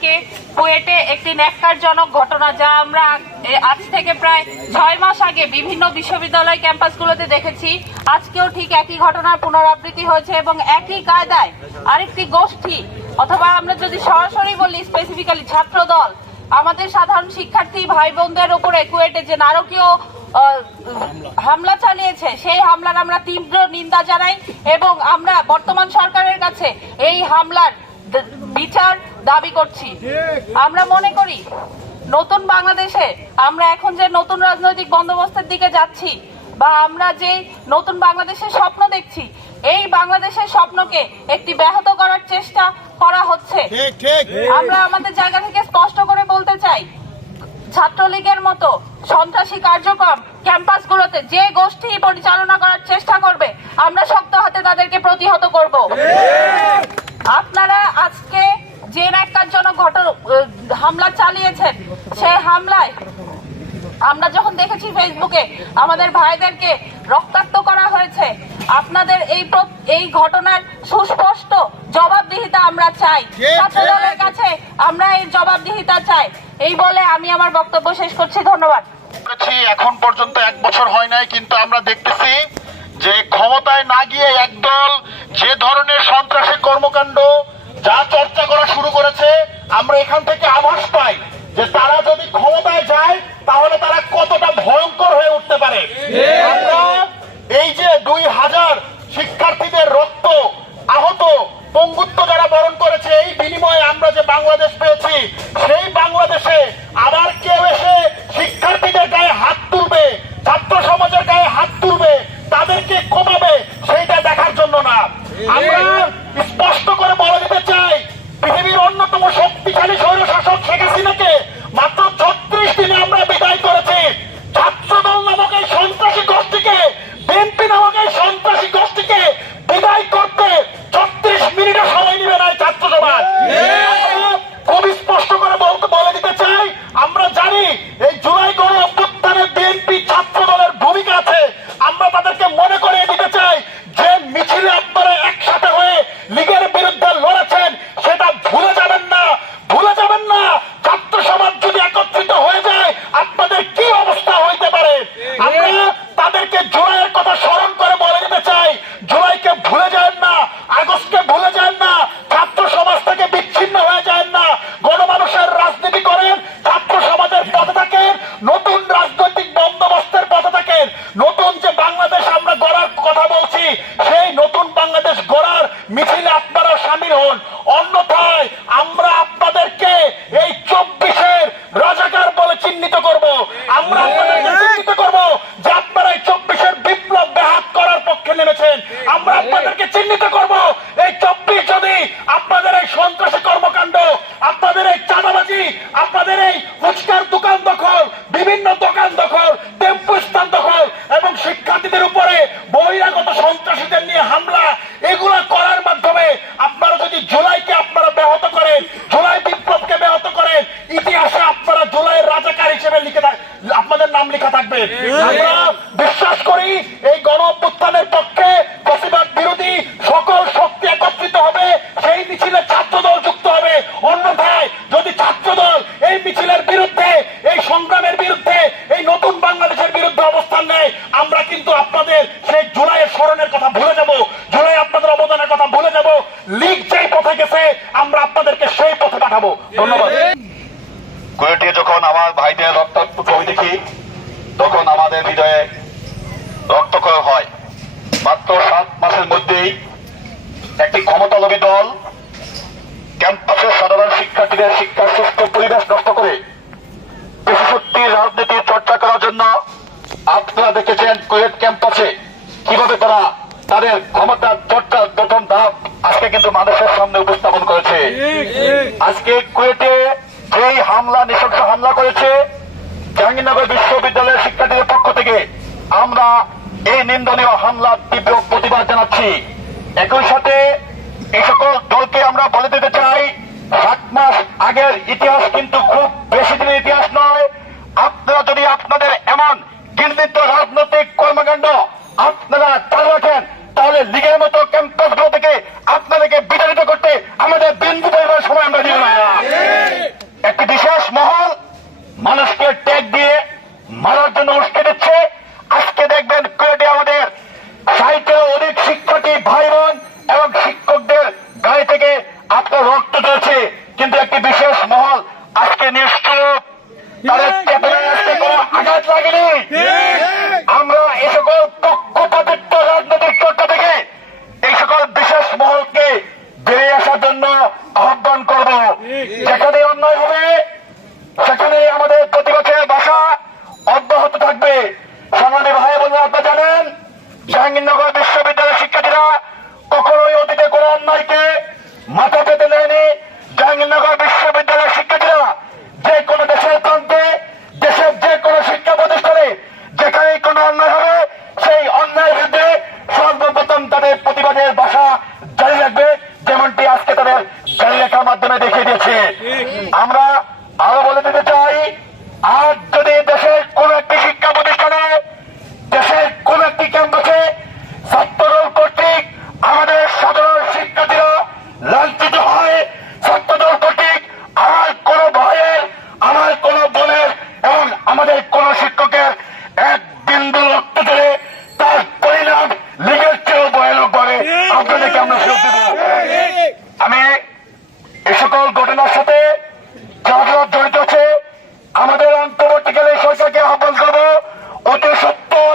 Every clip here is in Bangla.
আজকে কুয়েটে একটি ন্যাক্কারজনক ঘটনা, যা আমরা আজ থেকে প্রায় 6 মাস আগে বিভিন্ন বিশ্ববিদ্যালয় ক্যাম্পাসগুলোতে দেখেছি। আজকেও ঠিক একই ঘটনার পুনরাবৃত্তি হয়েছে এবং একই কায়দায় আরেকটি গোষ্ঠী, অথবা আমরা যদি সরাসরি বলি স্পেসিফিক্যালি ছাত্র দল, আমাদের সাধারণ শিক্ষার্থী ভাই বোনদের উপরে কুয়েটে যে নারকীয় হামলা চালিয়েছে, সেই হামলার আমরা তীব্র নিন্দা জানাই এবং আমরা বর্তমান সরকারের কাছে এই হামলার বিচার দাবি করছি। আমরা মনে করি নতুন বাংলাদেশে আমরা এখন যে নতুন রাজনৈতিক বন্দোবস্তের দিকে যাচ্ছি, বা আমরা যে নতুন বাংলাদেশের স্বপ্ন দেখছি, এই বাংলাদেশের স্বপ্নকে একটি ব্যাহত করার চেষ্টা করা হচ্ছে। আমরা আমাদের জায়গা থেকে স্পষ্ট করে বলতে চাই, ছাত্রলীগের মতো সন্ত্রাসী কার্যক্রম ক্যাম্পাসগুলোতে যে গোষ্ঠী পরিচালনা করার চেষ্টা করবে, আমরা শক্ত হাতে তাদেরকে প্রতিহত করব। আপনারা আজকে যে ন্যাক্কারজনক হামলা চালিয়েছেন, সেই হামলায় আমরা যখন দেখেছি ফেসবুকে আমাদের ভাইদেরকে রক্তাক্ত করা হয়েছে, আপনাদের এই ঘটনার সুস্পষ্ট জবাবদিহিতা আমরা চাই। ছাত্রদলের কাছে আমরা এই জবাবদিহিতা চাই। এই বলে আমি আমার বক্তব্য শেষ করছি। ধন্যবাদ। এখন পর্যন্ত 1 বছর হয় নাই, কিন্তু আমরা দেখতেছি যে ক্ষমতায় না গিয়ে একদল যে ধরনের সন্ত্রাসী কর্মকাণ্ড যা চর্চা করা শুরু করেছে, আমরা এখান থেকে আভাস পাই যে তারা যদি ক্ষমতায় যায় তাহলে তারা কতটা ভয়ঙ্কর হয়ে উঠতে পারে। আমরা এই যে 2000 শিক্ষার্থীদের রক্ত, আহত, পঙ্গুত্ব যারা বরণ করেছে, এই বিনিময়ে আমরা যে বাংলাদেশ পেয়েছি, সেই বাংলাদেশে আবার কেউ এসে শিক্ষার্থীদের গায়ে হাত তুলবে, ছাত্র সমাজের গায়ে হাত তুলবে, তাদেরকে কমাবে, সেইটা দেখার জন্য না। আমরা স্পষ্ট করে বলে দিতে চাই, পৃথিবীর অন্যতম শক্তিশালী স্বৈরশাসক শেখ হাসিনাকে মাত্র 36 দিনে আমরা বিদায় করেছি। ছাত্রদল নামক এই সন্ত্রাসী গোষ্ঠীকে, বিএনপি নামক এই সন্ত্রাসী গোষ্ঠীকে বিদায় করতে 36 মিনিটও সময় নেবে না ছাত্র সমাজ। খুব স্পষ্ট করে বলে দিতে চাই, আমরা জানি এই জুলাই গণ অভ্যুত্থানে বিএনপি ছাত্র দলের ভূমিকা আছে। আমরা তাদেরকে মনে করিয়ে দিতে চাই যে মিছিলে আপনারা একসাথে হয়ে লীগের বিরুদ্ধে লড়েছেন, সেটা ভুলে যাবেন না, ভুলে যাবেন না। ছাত্র সমাজ যদি একত্রিত হয়ে যায়, আপনাদের কি অবস্থা হইতে পারে। আমরা তাদেরকে জুলাইয়ের কথা স্মরণ করে বলে দিতে চাই, জুলাইকে ভুলে যায় না, আগস্টকে ভুলে যায় না, ছাত্র সমাজ থেকে বিচ্ছিন্ন হয়ে যায় না। গণমানুষের রাজনীতি করেন, ছাত্র সমাজের পথে থাকেন, নতুন রাজনৈতিক বন্দোবস্তের পথে থাকেন। নতুন যে বাংলাদেশ আমরা গড়ার কথা বলছি, সেই নতুন বাংলাদেশ গড়ার মিছিলে আপনারা সামিল হন। অন্যথায় আমরা আপনাদেরকে এই 24-এর রাজাকার বলে চিহ্নিত করব। আমরা আপনাদেরকে চিহ্নিত করব যে আপনারা এই 24-এর বিপ্লব ব্যাহত করার পক্ষে নেমেছেন। আমরা আপনাদেরকে চিহ্নিত করব এই 24 যদি আপনাদের এই সন্ত্রাসী কর্মকাণ্ড, আপনাদের এই চাঁদাবাজি, আপনাদের এই ফুচকার দোকান দখল, বিভিন্ন দোকান দখল, টেম্পো স্থান দখল এবং শিক্ষার্থীদের উপরে বহিরাগত সন্ত্রাসীদের নিয়ে হামলা, এগুলা করার মাধ্যমে আপনারা যদি জুলাইকে আপনারা ব্যাহত করেন, জুলাই বিপ্লবকে ব্যাহত করেন, ইতিহাসে আপনারা জুলাইয়ের রাজাকার হিসেবে আপনাদের নাম লেখা থাকবে। আমরা বিশ্বাস করি এই গণ অভ্যুত্থানের পক্ষে ফ্যাসিবাদ বিরোধী সকল শক্তি একত্রিত হবে, সেই মিছিলে ছাত্রদল যুক্ত হবে। অন্যথায় যদি ছাত্রদল এই মিছিলের বিরুদ্ধে, এই সংগ্রামের বিরুদ্ধে, এই নতুন বাংলাদেশের বিরুদ্ধে অবস্থান নেয়, আমরা কিন্তু আপনাদের সেই জুলাইয়ের স্মরণের কথা ভুলে যাব, জুলাই আপনাদের অবদানের কথা ভুলে যাব। লীগ যেই পথে গেছে, আমরা আপনাদেরকে সেই পথে পাঠাবো। ধন্যবাদ। কুয়েটে যখন আমার ভাইদের রক্তাক্ত ছবি দেখি, তখন আমাদের হৃদয়ে রক্তক্ষয় হয়। মাত্র 7 মাসের মধ্যেই একটি ক্ষমতালোভী দল ক্যাম্পাসের সাধারণ শিক্ষার্থীদের শিক্ষার সুস্থ পরিবেশ নষ্ট করে পেশিশক্তির রাজনীতি চর্চা করার জন্য আপনারা দেখেছেন কুয়েট ক্যাম্পাসে কিভাবে তারা তাদের ক্ষমতার চর্চার প্রথম ধাপ আজকে কিন্তু মানুষের সামনে উপস্থাপন করেছে। আজকে কুয়েটে যেই হামলা, নৃশংস হামলা করেছে জাহাঙ্গীরনগর বিশ্ববিদ্যালয়ের শিক্ষার্থীদের পক্ষ থেকে, আমরা এই নিন্দনীয় হামলার তীব্র প্রতিবাদ জানাচ্ছি। একই সাথে এই সকল দলকে আমরা বলে দিতে চাই, 7 মাস আগের ইতিহাস কিন্তু খুব বেশি দিনের ইতিহাস নয়। আপনারা যদি আপনাদের এমন ঘৃণিত রাজনৈতিক কর্মকাণ্ড আপনারা চালু রাখেন, তাহলে লীগের মতো ক্যাম্পাসগুলো থেকে আপনাদেরকে বিতাড়িত করতে আমাদের দিন সময় আমরা দিব না। একটি বিশেষ মহল মানুষকে ট্যাগ দিয়ে মারার জন্য উস্কে দিচ্ছে। আজকে দেখবেন কুয়েটে আমাদের 60-এরও অধিক শিক্ষার্থী ভাই বোন এবং শিক্ষকদের গায়ে থেকে আপনার রক্ত চলছে, কিন্তু একটি বিশেষ মহল আজকে নিশ্চুপ, তাদের চেতনায় আজকে কোনো আঘাত লাগেনি। আমরা এই সকল পক্ষপাতিত্ব রাজনৈতিক চর্চা থেকে এই সকল বিশেষ মহলকে বেরিয়ে আসার জন্য আহ্বান করব। যেখানে অন্যায় হবে সেখানে আমাদের প্রতিবাদের ভাষা অব্যাহত থাকবে। সংগ্রামী ভাই বোনেরা, আপনারা জানেন জাহাঙ্গীরনগর বিশ্ববিদ্যালয়ের শিক্ষার্থীরা কখনোই অতীতে কোনো অন্যায়কে মাথা পেতে নেয়নি। জাহাঙ্গীরনগর বিশ্ববিদ্যালয়ের শিক্ষার্থীরা যে কোনো দেশের প্রান্তে, দেশের যে কোনো শিক্ষা প্রতিষ্ঠানে যেখানে কোনো অন্যায় হবে সেই অন্যায়ের বিরুদ্ধে সর্বপ্রথম তাদের প্রতিবাদের ভাষা জারি রাখবে, যেমনটি আজকে তাদের জারি রাখার মাধ্যমে দেখিয়ে দিয়েছে। আমরা আরো বলে দিতে চাই, আজ যদি দেশের কোন একটি শিক্ষা প্রতিষ্ঠানে, দেশের কোন একটি ক্যাম্পাসে ছাত্রদল কর্তৃক আমাদের সাধারণ শিক্ষার্থীরা লাঞ্ছিত হয়, ছাত্রদল কর্তৃক আমার কোন ভাইয়ের, আমার কোন বোনের এবং আমাদের কোন শিক্ষকের এক বিন্দু রক্ত চলে, তার পরিণাম লীগের চেয়েও ভয়ানক ভাবে আপনাদেরকে আমরা সুযোগ দেব। আমি এই সকল ঘটনার সাথে যারা জড়িত আছে আমাদের অন্তর্বর্তীকালীন সরকারকে আহ্বান করব, অতি সত্বর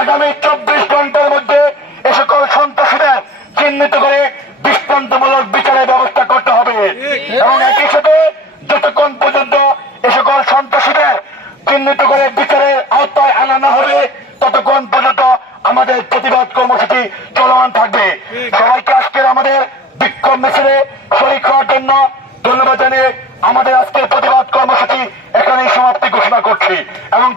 আগামী 24 ঘন্টার মধ্যে এ সকল সন্ত্রাসীদের চিহ্নিত করে দৃষ্টান্তমূলক বিচারের ব্যবস্থা করতে হবে এবং একই সাথে যতক্ষণ পর্যন্ত এ সকল সন্ত্রাসীদের চিহ্নিত করে বিচারের আওতায় আনা না হবে ততক্ষণ পর্যন্ত আমাদের প্রতিবাদ কর্মসূচি চলমান থাকবে। সবাইকে আজকের আমাদের বিক্ষোভ মিছিলে শরীক হওয়ার জন্য ধন্যবাদ জানিয়ে আমাদের আজকের প্রতিবাদ কর্মসূচি এখানেই সমাপ্তি ঘোষণা করছি এবং